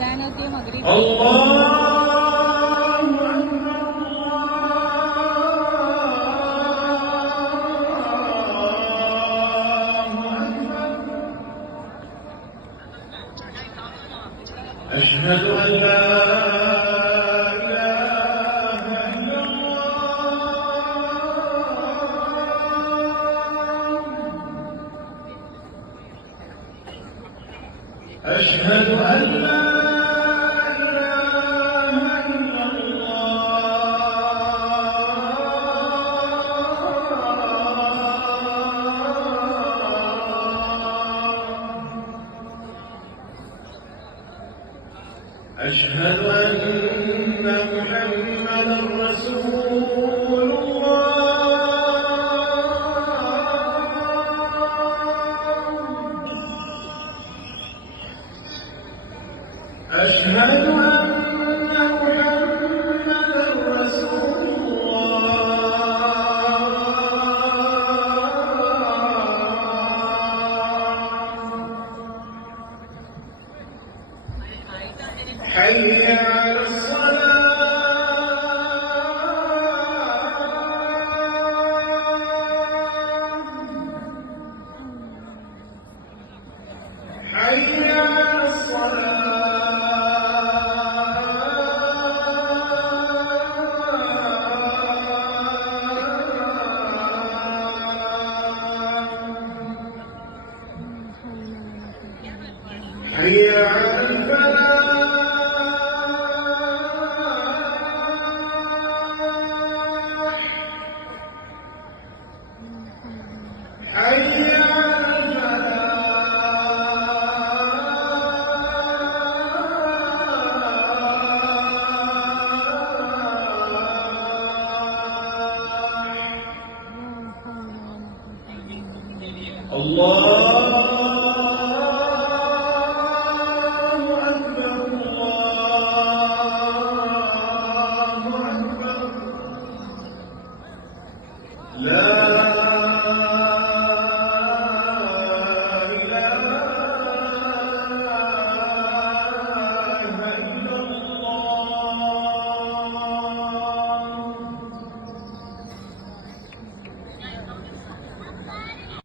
अज़ान होती है मगरिब की। أشهد أن لا إله إلا الله. أشهد أن لا إله إلا الله. أشهد أن محمدا رسول الله. أشهد أن محمدا رسول الله. حي على الصلاة. حي على الصلاة. حي على الفلاح. حي على الفلاح. الله